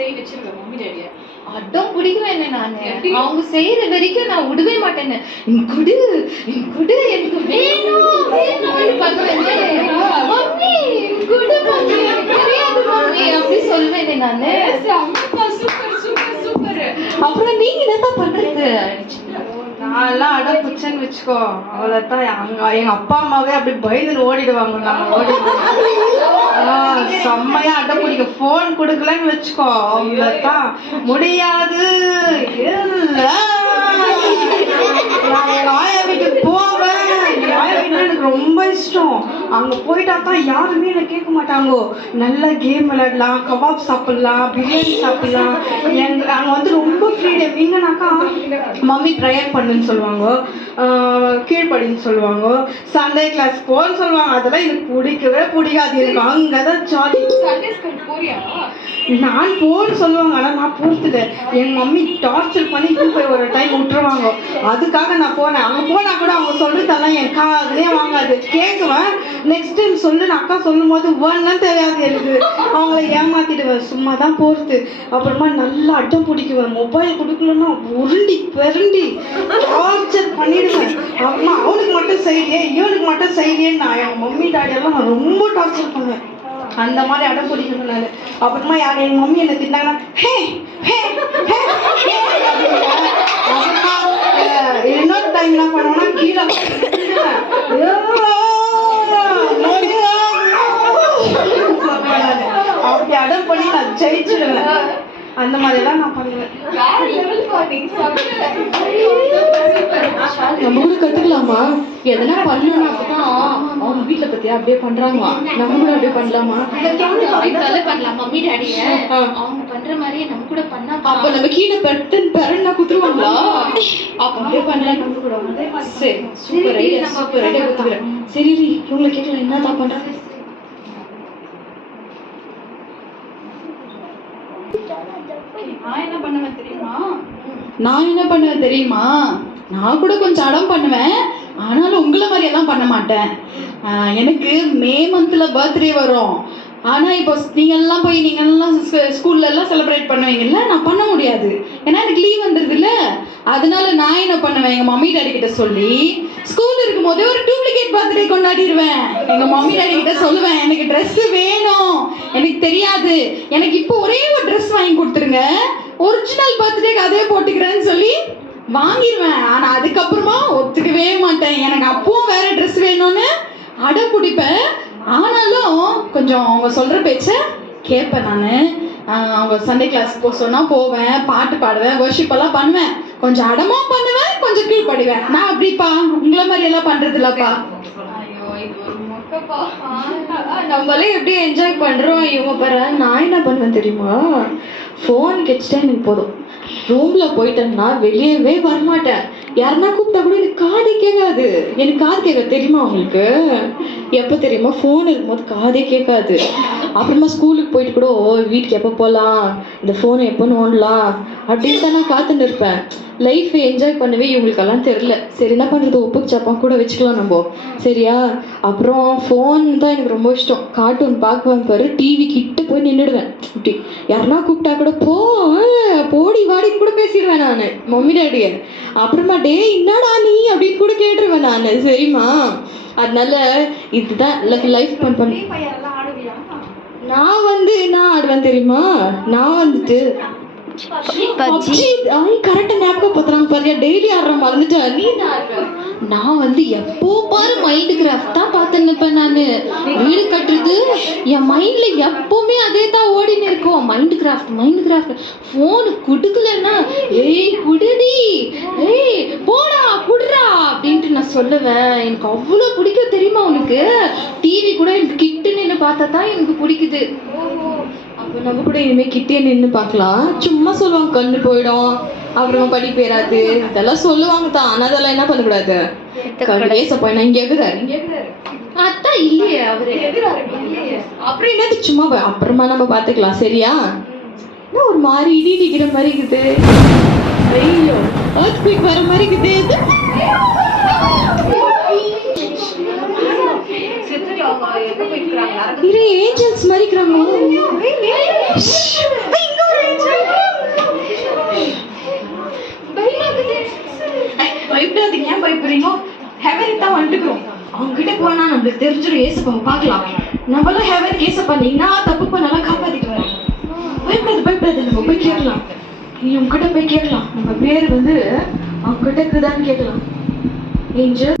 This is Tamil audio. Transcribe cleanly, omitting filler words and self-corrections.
செய்ய வச்சிருவேன் மம்மி டாடிய. அடம் பிடிக்குவேன் நானு. அவங்க செய்யற வரைக்கும் நான் விடவே மாட்டேன்னு. குடு குடு எனக்கு வேணும் வேணும்னு பண்ணுவேன். மம்மி குடு மம்மி எனக்கு தெரியாது மம்மி அப்படி சொல்வேன் நானு. Super super super. அப்புறம் நீங்க என்னதான் பண்றது? நான்லாம் அடம் பிடிச்சேன்னு வச்சுக்கோ, அவ்வளோதான். எங்க அப்பா அம்மாவே அப்படி பயந்துன்னு ஓடிடுவாங்க. நாங்கள் ஓடிடுவோம். செம்மையா அடம் பிடிக்க ஃபோன் கொடுக்கலன்னு வச்சுக்கோ, அவ்வளோதான். முடியாது ஆயா வீட்டுக்கு போவேன். ஆயா வீட்டுல எனக்கு ரொம்ப இஷ்டம். அங்க போயிட்டா தான் யாருமே என்ன கேட்க மாட்டாங்க. நல்லா கேம் விளையாடலாம், கபாப் சாப்பிடலாம், பிரியாணி சாப்பிடலாம். அங்க வந்து ரொம்ப ஃப்ரீடம். எங்கன்னாக்கா மம்மி ப்ரேயர் பண்ணுன்னு சொல்லுவாங்க, கீழ்படின்னு சொல்லுவாங்க, சண்டே கிளாஸ் போன்னு சொல்லுவாங்க. அதெல்லாம் எனக்கு பிடிக்கவே பிடிக்காது. எனக்கு அங்கதான் ஜாலி. நான் போன்னு சொல்லுவாங்க, ஆனால் நான் போகிறதுக்கு என் மம்மி டார்ச்சர் பண்ணி போய் ஒரு டைம் விட்டுருவாங்க. அதுக்காக நான் போனேன். அங்கே போனால் கூட அவங்க சொல்லிட்டெல்லாம் என் காதுலேயே வாங்காது. கேட்குவேன், நெக்ஸ்ட் டைம் சொல்லு. நான் அக்கா சொல்லும் போது ஒன்றும் தெரியாது எனக்கு. அவங்கள ஏமாத்திடுவேன். சும்மா தான் போகிறது. அப்புறமா நல்லா அட்டம் பிடிக்குவேன். மொபைல் கொடுக்கலன்னா உருண்டி பெருண்டி டார்ச்சர் பண்ணிடுவேன். அப்புறமா அவனுக்கு மட்டும் செய்யலையே இவனுக்கு மட்டும் செய்யலையேன்னு நான் என் மம்மி டாடியெல்லாம் நான் ரொம்ப டார்ச்சர் பண்ணுவேன். அந்த மாதிரி அடம் பிடிக்கணும் நான். அப்புறமா யார் எங்கள் மம்மி என்ன திட்டாங்கன்னா ஹே ஹே ஹே இன்னொரு டைம் என்ன பண்ணுவேன்னா கீழே அப்படி அடம் பண்ணி நான் ஜெயிச்சிடுவேன். அந்த மாதிரிலாம் நான் பண்ணுவேன். நம்ம கூட கத்துக்கலாமா? எதனா பண்ணலாம். அவங்க வீட்டுல பத்தியா அப்படியே பண்றாங்க, நம்ம கூட அப்படியே பண்ணலாமா? பண்ணலாம். மம்மி டாடிய அவங்க பண்ற மாதிரியே நம்ம கூட பண்ணா அப்ப நம்ம கீழே பெறன்னா குத்துருவாங்களா? அப்ப அப்படியே பண்ணலாம் நம்ம கூட. சரி சூப்பர் ஐடியா, சூப்பர் ஐடியா குத்துக்கிறேன். சரி இவங்களை கேட்கலாம் என்னதான் பண்றாங்க. நான் என்ன பண்ணுவேன் தெரியுமா? நான் கூட கொஞ்சம் அடம் பண்ணுவேன். ஆனாலும் உங்களை மாதிரி எல்லாம் பண்ண மாட்டேன். எனக்கு மே மந்த்ல பர்த்டே வரும். ஆனால் இப்போ நீங்கள்லாம் போய் நீங்கள்லாம் ஸ்கூல்லலாம் செலிப்ரேட் பண்ணுவீங்கல்ல, நான் பண்ண முடியாது. ஏன்னா எனக்கு லீவ் வந்துடுதுல்ல. அதனால நான் என்ன பண்ணுவேன், எங்கள் மம்மி டாடி கிட்ட சொல்லி ஸ்கூல் இருக்கும் போதே ஒரு டூப்ளிகேட் பர்த்டே கொண்டாடிடுவேன். எங்கள் மம்மி டாடி கிட்ட சொல்லுவேன், எனக்கு ட்ரெஸ்ஸு வேணும், எனக்கு தெரியாது, எனக்கு இப்போ ஒரே ஒரு ட்ரெஸ் வாங்கி கொடுத்துருங்க, ஒரிஜினல் பர்த்டேக்கு அதே போட்டுக்கிறேன்னு சொல்லி வாங்கிடுவேன். ஆனால் அதுக்கப்புறமா ஒத்துக்கவே மாட்டேன். எனக்கு அப்பவும் வேற ட்ரெஸ் வேணும்னு அடம் பிடிப்பேன். ஆனாலும் கொஞ்சம் அவங்க சொல்கிற பேச்சை கேட்பேன் நான். அவங்க சண்டே கிளாஸ் போக சொன்னால் போவேன், பாட்டு பாடுவேன், வர்ஷிப் எல்லாம் பண்ணுவேன். கொஞ்சம் அடமும் பண்ணுவேன், கொஞ்சம் கீழ்படுவேன். நான் அப்படிப்பா உங்களை மாதிரி எல்லாம் பண்ணுறது இல்லைப்பா. நம்மளே எப்படி என்ஜாய் பண்ணுறோம். இவங்க பாரு, நான் என்ன பண்ணுவேன் தெரியுமா? ஃபோன் கிடச்சிட்டா எனக்கு போதும். ரூமில் போயிட்டேன்னா வெளியவே வரமாட்டேன். யாருன்னா கூப்பிட்டா கூட எனக்கு காதே கேட்காது. எனக்கு காது கேட்காது தெரியுமா உங்களுக்கு? எப்போ தெரியுமா? ஃபோன் இருக்கும்போது காதே கேட்காது. அப்புறமா ஸ்கூலுக்கு போயிட்டு கூட வீட்டுக்கு எப்போ போகலாம், இந்த ஃபோனை எப்போ நோண்டலாம் அப்படின்னு தான் நான் காத்துன்னு இருப்பேன். லைஃப்பை என்ஜாய் பண்ணவே இவங்களுக்கெல்லாம் தெரில. சரி என்ன பண்ணுறது, ஒப்புக்கு சப்பா கூட வச்சுக்கலாம் நம்ம, சரியா? அப்புறம் ஃபோன் தான் எனக்கு ரொம்ப இஷ்டம். கார்ட்டூன் பார்க்குவேன் பாரு, டிவி கிட்ட போய் நின்றுடுவேன். இப்படி யாருன்னா கூப்பிட்டா கூட போடி வாடின்னு கூட பேசிடுவேன் நான் மம்மி டாடிய. அப்புறமா டே என்னடா நீ அப்படின்னு கூட கேட்டுருவேன் நான், சரிம்மா? அதனால இதுதான் லைஃப் பண்ண. நான் ஆடுவேன் தெரியுமா? நான் வந்துட்டு கரெக்டா ஞாபகம் பத்துறாங்க பாரியா, டெய்லி ஆடுற மறந்துட்டா நீ. நான் வந்து எப்போ பாரு மைண்ட் கிராஃப்ட் தான் பார்த்துன்னு இருப்பேன் நான். வீடு கட்டுறது என் மைண்ட்ல எப்பவுமே அதே தான் ஓடின்னு இருக்கும். மைண்ட் கிராஃப்ட் ஃபோனு குடுக்கலன்னா ஏய் குடுடி, ஏய் போடா குடுறா அப்படின்ட்டு நான் சொல்லுவேன். எனக்கு அவ்வளோ பிடிக்கும் தெரியுமா உனக்கு? டிவி கூட எனக்கு கிட்ட நின்று பார்த்தா தான் எனக்கு பிடிக்குது. அப்போ நம்ம கூட இனிமேல் கிட்டே நின்று பார்க்கலாம். சும்மா சொல்லுவாங்க கண்ணு போயிடும், அப்புறமா படி போயிடாது, இதெல்லாம் சொல்லுவாங்க தான். ஆனால் அதெல்லாம் என்ன பண்ணக்கூடாது, கடைச போய் நான் இங்கே இருக்கிறாரு அதான் இல்லையே அவரு அப்புறம் என்னது சும்மா அப்புறமா நம்ம பார்த்துக்கலாம், சரியா? என்ன ஒரு மாதிரி இடி இடிக்கிற மாதிரி இருக்குது, ஐயோ earthquake வர மாதிரி இருக்குது. ஏஞ்சல்ஸ் மாதிரி இருக்கிறாங்க. பயப்படாதீங்க, ஏன் பயப்படுறீங்க? ஹெவனுக்கு தான் வந்துட்டுக்கிறோம். அவங்க கிட்ட போனா நம்மளுக்கு தெரிஞ்சிடும், ஏசப்பாவை பார்க்கலாம். நம்மளும் ஹெவனுக்கு ஏசப்பா நீ நான் தப்பு பண்ணாலும் காப்பாத்திட்டு வரேன். பயப்படாது, நம்ம போய் கேட்கலாம். நீ உங்ககிட்ட போய் கேட்கலாம். நம்ம பேர் வந்து அவங்க கிட்ட இருக்குதான்னு கேட்கலாம். ஏஞ்சல்